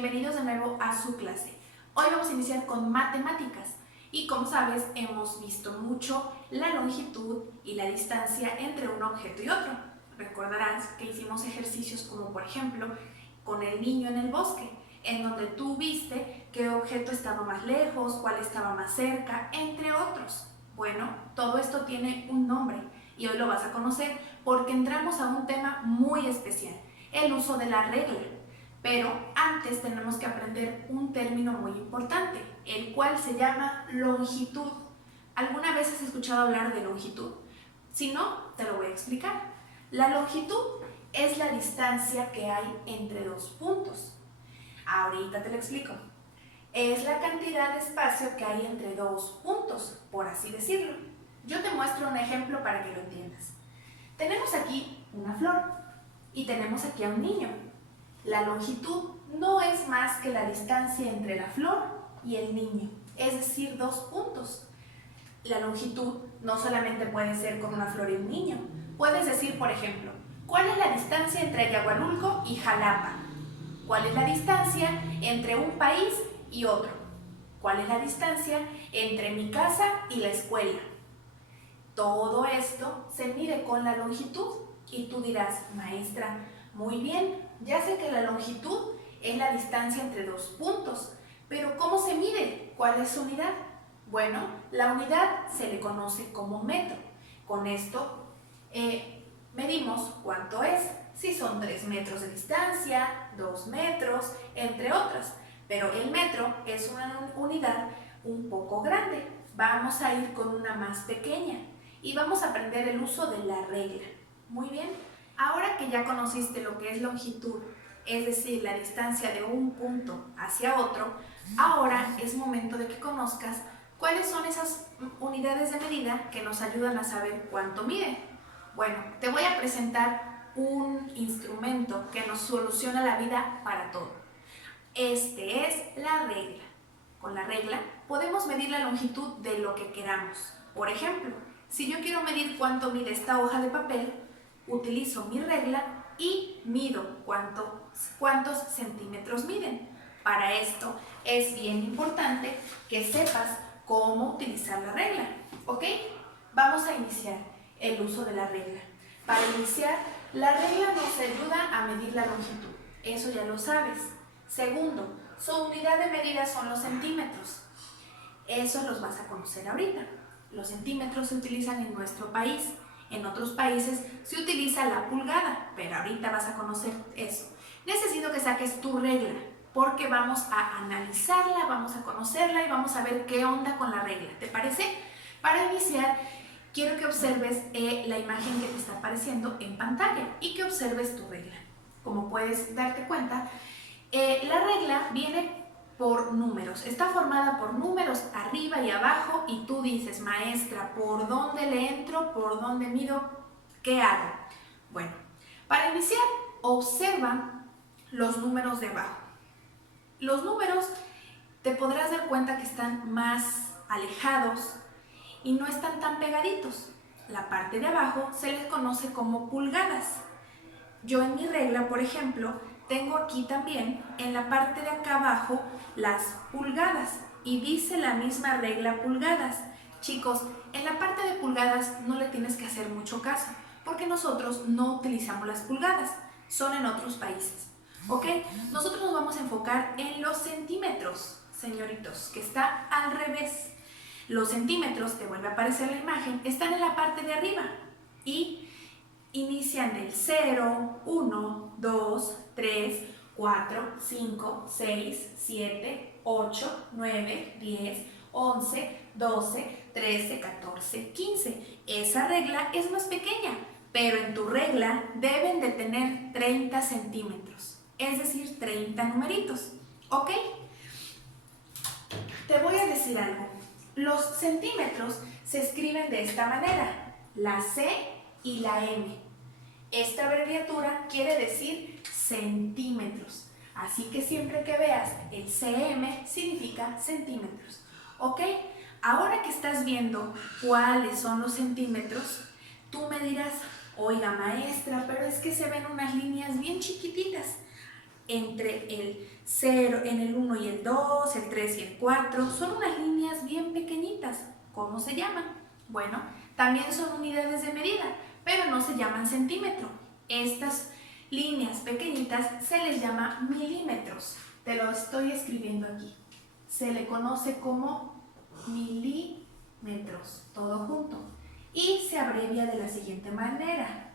bienvenidos de nuevo a su clase. Hoy vamos a iniciar con matemáticas y como sabes hemos visto mucho la longitud y la distancia entre un objeto y otro. Recordarás que hicimos ejercicios como por ejemplo con el niño en el bosque, en donde tú viste qué objeto estaba más lejos, cuál estaba más cerca, entre otros. Bueno, todo esto tiene un nombre y hoy lo vas a conocer porque entramos a un tema muy especial, el uso de la regla. Pero antes tenemos que aprender un término muy importante, el cual se llama longitud. ¿Alguna vez has escuchado hablar de longitud? Si no, te lo voy a explicar. La longitud es la distancia que hay entre dos puntos. Ahorita te lo explico. Es la cantidad de espacio que hay entre dos puntos, por así decirlo. Yo te muestro un ejemplo para que lo entiendas. Tenemos aquí una flor y tenemos aquí a un niño. La longitud no es más que la distancia entre la flor y el niño, es decir, dos puntos. La longitud no solamente puede ser con una flor y un niño. Puedes decir, por ejemplo, ¿cuál es la distancia entre Yagualulco y Jalapa? ¿Cuál es la distancia entre un país y otro? ¿Cuál es la distancia entre mi casa y la escuela? Todo esto se mide con la longitud y tú dirás, maestra, muy bien, ya sé que la longitud es la distancia entre dos puntos, pero ¿cómo se mide? ¿Cuál es su unidad? Bueno, la unidad se le conoce como metro. Con esto medimos cuánto es, si son 3 metros de distancia, 2 metros, entre otras. Pero el metro es una unidad un poco grande. Vamos a ir con una más pequeña y vamos a aprender el uso de la regla. Muy bien. Ahora que ya conociste lo que es longitud, es decir, la distancia de un punto hacia otro, ahora es momento de que conozcas cuáles son esas unidades de medida que nos ayudan a saber cuánto mide. Bueno, te voy a presentar un instrumento que nos soluciona la vida para todo. Este es la regla. Con la regla podemos medir la longitud de lo que queramos. Por ejemplo, si yo quiero medir cuánto mide esta hoja de papel, utilizo mi regla y mido cuántos centímetros miden. Para esto es bien importante que sepas cómo utilizar la regla, ¿ok? Vamos a iniciar el uso de la regla. Para iniciar, la regla nos ayuda a medir la longitud. Eso ya lo sabes. Segundo, su unidad de medida son los centímetros. Eso los vas a conocer ahorita. Los centímetros se utilizan en nuestro país. En otros países se utiliza la pulgada, pero ahorita vas a conocer eso. Necesito que saques tu regla, porque vamos a analizarla, vamos a conocerla y vamos a ver qué onda con la regla. ¿Te parece? Para iniciar, quiero que observes la imagen que te está apareciendo en pantalla y que observes tu regla. Como puedes darte cuenta, la regla viene por números, está formada por números arriba y abajo y tú dices, maestra, ¿por dónde le entro? ¿Por dónde mido? ¿Qué hago? Bueno, para iniciar, observa los números de abajo. Los números te podrás dar cuenta que están más alejados y no están tan pegaditos. La parte de abajo se les conoce como pulgadas. Yo en mi regla, por ejemplo, tengo aquí también en la parte de acá abajo las pulgadas y dice la misma regla pulgadas. Chicos, en la parte de pulgadas no le tienes que hacer mucho caso porque nosotros no utilizamos las pulgadas, son en otros países. ¿Ok? Nosotros nos vamos a enfocar en los centímetros, señoritos, que está al revés. Los centímetros, te vuelve a aparecer la imagen, están en la parte de arriba y inician del 0, 1, 2, 3, 4, 5, 6, 7, 8, 9, 10, 11, 12, 13, 14, 15. Esa regla es más pequeña, pero en tu regla deben de tener 30 centímetros, es decir, 30 numeritos, ¿ok? Te voy a decir algo. Los centímetros se escriben de esta manera, la C y la M. Esta abreviatura quiere decir centímetros, así que siempre que veas el CM significa centímetros, ¿ok? Ahora que estás viendo cuáles son los centímetros, tú me dirás, oiga maestra, pero es que se ven unas líneas bien chiquititas entre el 0 en el 1 y el 2, el 3 y el 4, son unas líneas bien pequeñitas. ¿Cómo se llaman? Bueno, también son unidades de medida, pero no se llaman centímetro. Estas líneas pequeñitas se les llama milímetros. Te lo estoy escribiendo aquí. Se le conoce como milímetros, todo junto. Y se abrevia de la siguiente manera.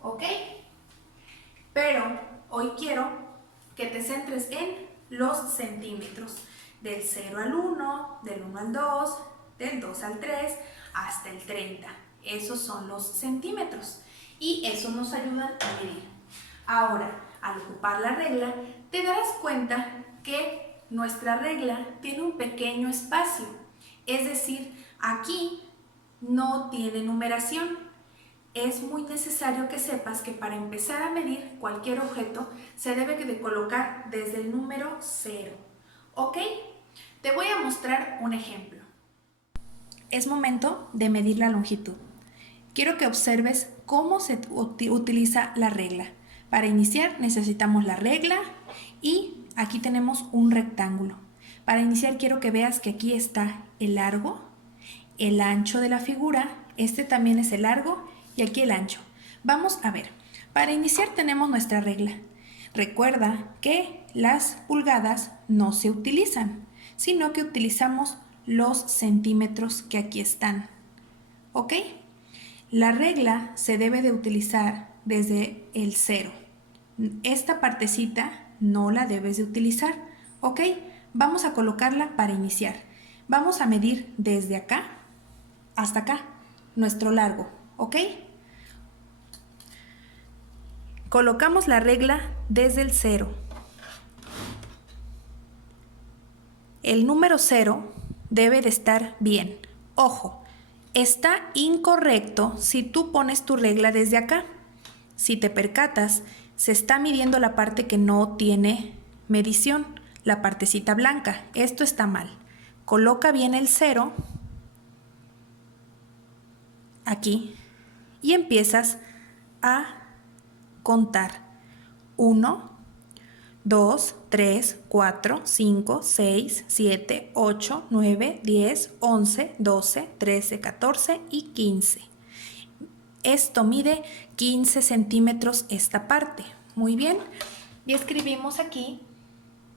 ¿Ok? Pero hoy quiero que te centres en los centímetros. Del 0 al 1, del 1 al 2, del 2 al 3, hasta el 30. Esos son los centímetros. Y eso nos ayudan a medir. Ahora, al ocupar la regla, te darás cuenta que nuestra regla tiene un pequeño espacio. Es decir, aquí no tiene numeración. Es muy necesario que sepas que para empezar a medir cualquier objeto se debe de colocar desde el número 0. ¿Ok? Te voy a mostrar un ejemplo. Es momento de medir la longitud. Quiero que observes cómo se utiliza la regla. Para iniciar necesitamos la regla y aquí tenemos un rectángulo. Para iniciar quiero que veas que aquí está el largo, el ancho de la figura, este también es el largo y aquí el ancho. Vamos a ver, para iniciar tenemos nuestra regla. Recuerda que las pulgadas no se utilizan, sino que utilizamos los centímetros que aquí están. ¿Ok? La regla se debe de utilizar desde el 0. Esta partecita no la debes de utilizar. ¿Ok? Vamos a colocarla para iniciar. Vamos a medir desde acá hasta acá, nuestro largo. ¿Ok? Colocamos la regla desde el 0. El número 0 debe de estar bien. Ojo, está incorrecto si tú pones tu regla desde acá. Si te percatas, se está midiendo la parte que no tiene medición, la partecita blanca. Esto está mal. Coloca bien el 0 aquí y empiezas a contar. 1, 2, 3, 4, 5, 6, 7, 8, 9, 10, 11, 12, 13, 14 y 15. Esto mide 15 centímetros esta parte. Muy bien. Y escribimos aquí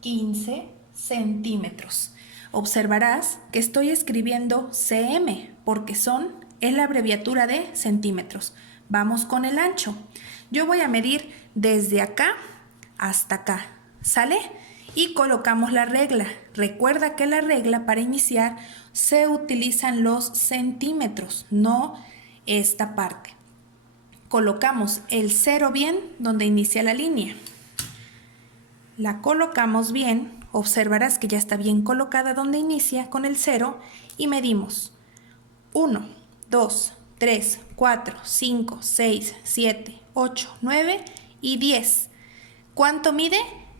15 centímetros. Observarás que estoy escribiendo cm porque es la abreviatura de centímetros. Vamos con el ancho. Yo voy a medir desde acá hasta acá. ¿Sale? Y colocamos la regla. Recuerda que la regla para iniciar se utilizan los centímetros, no esta parte. Colocamos el 0 bien donde inicia la línea. La colocamos bien. Observarás que ya está bien colocada donde inicia con el 0 y medimos 1, 2, 3, 4, 5, 6, 7, 8, 9 y 10. ¿Cuánto mide?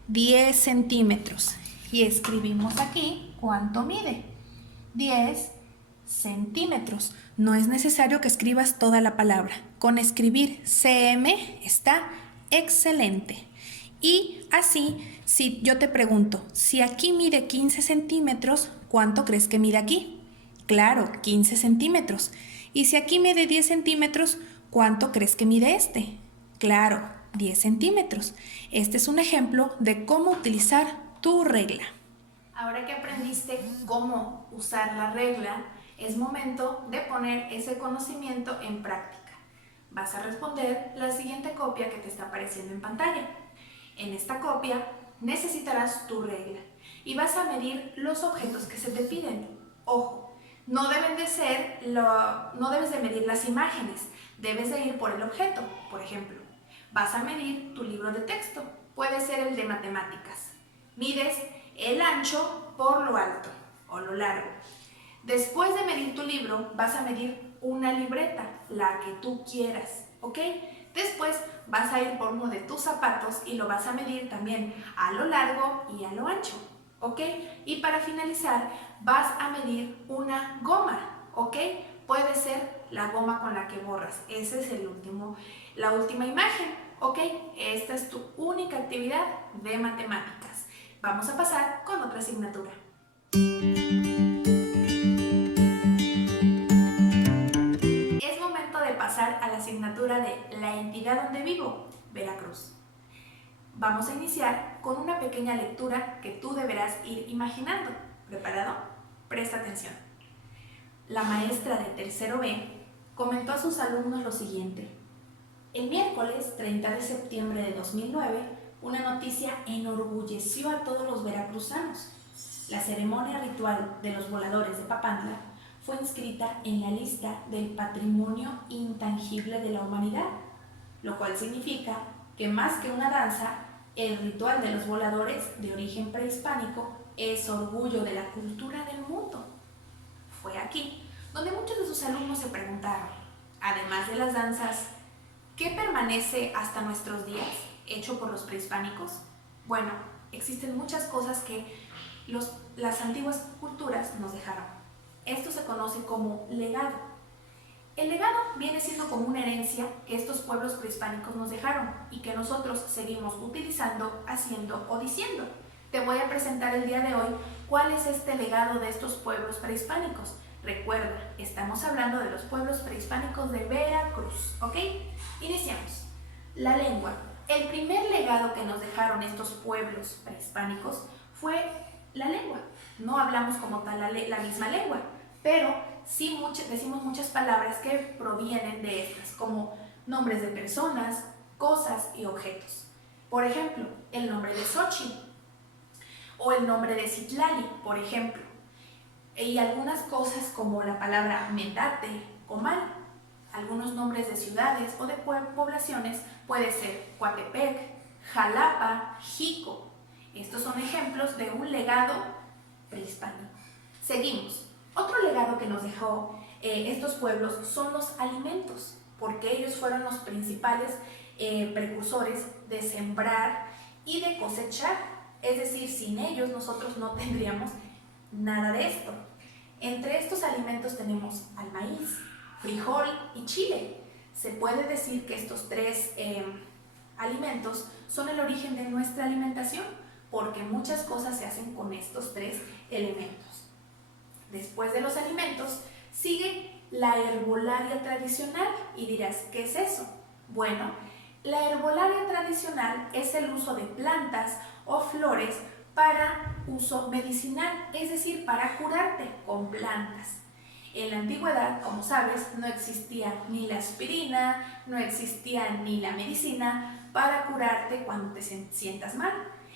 10 centímetros. Y escribimos aquí cuánto mide. 10 centímetros. No es necesario que escribas toda la palabra. Con escribir cm está excelente. Y así, si yo te pregunto, si aquí mide 15 centímetros, ¿cuánto crees que mide aquí? Claro, 15 centímetros. Y si aquí mide 10 centímetros, ¿cuánto crees que mide este? Claro, 10 centímetros. Este es un ejemplo de cómo utilizar tu regla. Ahora que aprendiste cómo usar la regla, es momento de poner ese conocimiento en práctica. Vas a responder la siguiente copia que te está apareciendo en pantalla. En esta copia necesitarás tu regla y vas a medir los objetos que se te piden. Ojo, no debes de medir las imágenes, debes de ir por el objeto. Por ejemplo, vas a medir tu libro de texto, puede ser el de matemáticas. Mides el ancho por lo alto o lo largo. Después de medir tu libro, vas a medir una libreta, la que tú quieras, ¿ok? Después vas a ir por uno de tus zapatos y lo vas a medir también a lo largo y a lo ancho, ¿ok? Y para finalizar, vas a medir una goma, ¿ok? Puede ser la goma con la que borras. Esa es la última imagen, ¿ok? Esta es tu única actividad de matemáticas. Vamos a pasar con otra asignatura. Es momento de pasar a la asignatura de la entidad donde vivo, Veracruz. Vamos a iniciar con una pequeña lectura que tú deberás ir imaginando. ¿Preparado? Presta atención. La maestra de tercero B comentó a sus alumnos lo siguiente. El miércoles 30 de septiembre de 2009, una noticia enorgulleció a todos los veracruzanos. La ceremonia ritual de los voladores de Papantla fue inscrita en la lista del patrimonio intangible de la humanidad, lo cual significa que más que una danza, el ritual de los voladores de origen prehispánico es orgullo de la cultura del mundo. Fue aquí donde muchos de sus alumnos se preguntaron, además de las danzas, ¿qué permanece hasta nuestros días, hecho por los prehispánicos? Bueno, existen muchas cosas que las antiguas culturas nos dejaron. Esto se conoce como legado. El legado viene siendo como una herencia que estos pueblos prehispánicos nos dejaron y que nosotros seguimos utilizando, haciendo o diciendo. Te voy a presentar el día de hoy cuál es este legado de estos pueblos prehispánicos. Recuerda, estamos hablando de los pueblos prehispánicos de Veracruz, ¿ok? Iniciamos. La lengua. El primer legado que nos dejaron estos pueblos prehispánicos fue la lengua. No hablamos como tal la misma lengua, pero sí decimos muchas palabras que provienen de estas, como nombres de personas, cosas y objetos. Por ejemplo, el nombre de Xochitl o el nombre de Citlali, por ejemplo. Y algunas cosas como la palabra metate, comal. Algunos nombres de ciudades o de poblaciones puede ser Coatepec, Jalapa, Jico. Estos son ejemplos de un legado prehispánico. Seguimos. Otro legado que nos dejó estos pueblos son los alimentos, porque ellos fueron los principales precursores de sembrar y de cosechar. Es decir, sin ellos nosotros no tendríamos nada de esto. Entre estos alimentos tenemos al maíz, frijol y chile. Se puede decir que estos tres alimentos son el origen de nuestra alimentación, porque muchas cosas se hacen con estos tres elementos. Después de los alimentos sigue la herbolaria tradicional y dirás, ¿qué es eso? Bueno, la herbolaria tradicional es el uso de plantas o flores para uso medicinal, es decir, para curarte con plantas. En la antigüedad, como sabes, no existía ni la aspirina, no existía ni la medicina para curarte cuando te sientas mal.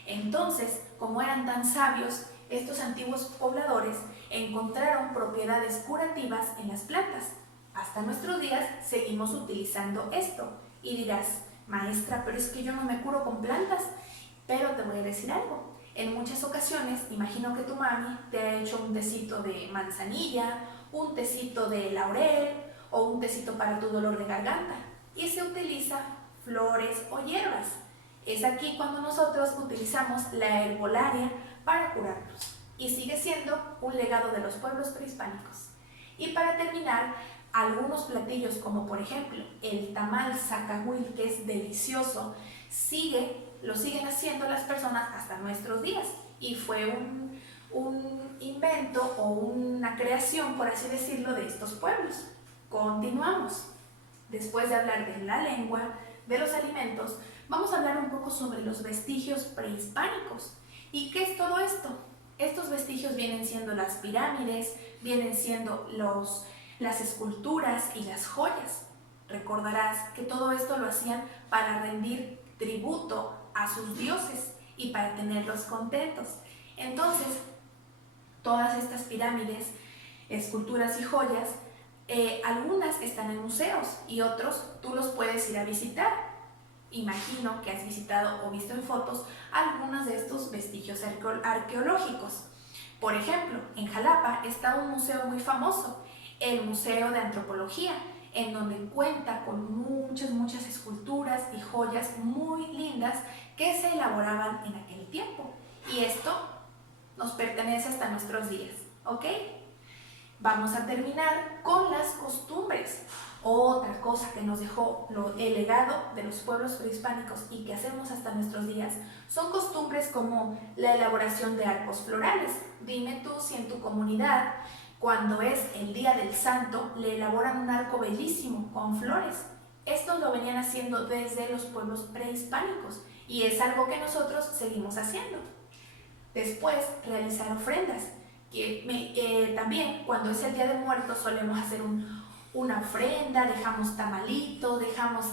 Entonces, como eran tan sabios, estos antiguos pobladores encontraron propiedades curativas en las plantas. Hasta nuestros días seguimos utilizando esto. Y dirás, maestra, pero es que yo no me curo con plantas. Pero te voy a decir algo. En muchas ocasiones, imagino que tu mami te ha hecho un tecito de manzanilla, un tecito de laurel o un tecito para tu dolor de garganta. Y se utiliza flores o hierbas. Es aquí cuando nosotros utilizamos la herbolaria para curarnos. Y sigue siendo un legado de los pueblos prehispánicos. Y para terminar, algunos platillos como por ejemplo el tamal zacahuil, que es delicioso, lo siguen haciendo las personas hasta nuestros días. Y fue un invento o una creación, por así decirlo, de estos pueblos. Continuamos. Después de hablar de la lengua, de los alimentos, vamos a hablar un poco sobre los vestigios prehispánicos. ¿Y qué es todo esto? Estos vestigios vienen siendo las pirámides, vienen siendo las esculturas y las joyas. Recordarás que todo esto lo hacían para rendir tributo a sus dioses y para tenerlos contentos. Entonces, todas estas pirámides, esculturas y joyas, algunas están en museos y otros tú los puedes ir a visitar. Imagino que has visitado o visto en fotos algunos de estos vestigios arqueológicos. Por ejemplo, en Jalapa está un museo muy famoso, el Museo de Antropología, en donde cuenta con muchas esculturas y joyas muy lindas que se elaboraban en aquel tiempo. Y esto nos pertenece hasta nuestros días, ¿ok? Vamos a terminar con las costumbres. Otra cosa que nos dejó el legado de los pueblos prehispánicos y que hacemos hasta nuestros días son costumbres como la elaboración de arcos florales. Dime tú si en tu comunidad, cuando es el Día del Santo, le elaboran un arco bellísimo con flores. Esto lo venían haciendo desde los pueblos prehispánicos y es algo que nosotros seguimos haciendo. Después, realizar ofrendas. También cuando es el Día de Muertos solemos hacer una ofrenda, dejamos tamalitos, dejamos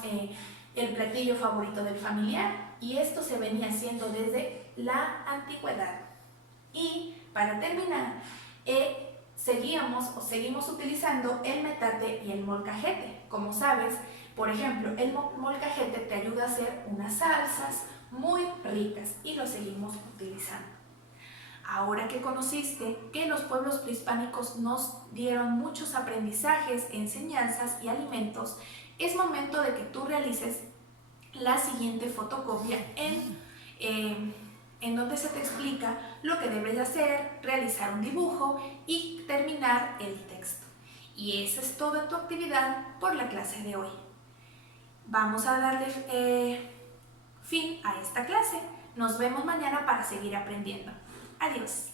el platillo favorito del familiar y esto se venía haciendo desde la antigüedad. Y para terminar, seguimos utilizando el metate y el molcajete. Como sabes, por ejemplo, el molcajete te ayuda a hacer unas salsas muy ricas y lo seguimos utilizando. Ahora que conociste que los pueblos prehispánicos nos dieron muchos aprendizajes, enseñanzas y alimentos, es momento de que tú realices la siguiente fotocopia en donde se te explica lo que debes de hacer, realizar un dibujo y terminar el texto. Y esa es toda tu actividad por la clase de hoy. Vamos a darle fin a esta clase. Nos vemos mañana para seguir aprendiendo. Adiós.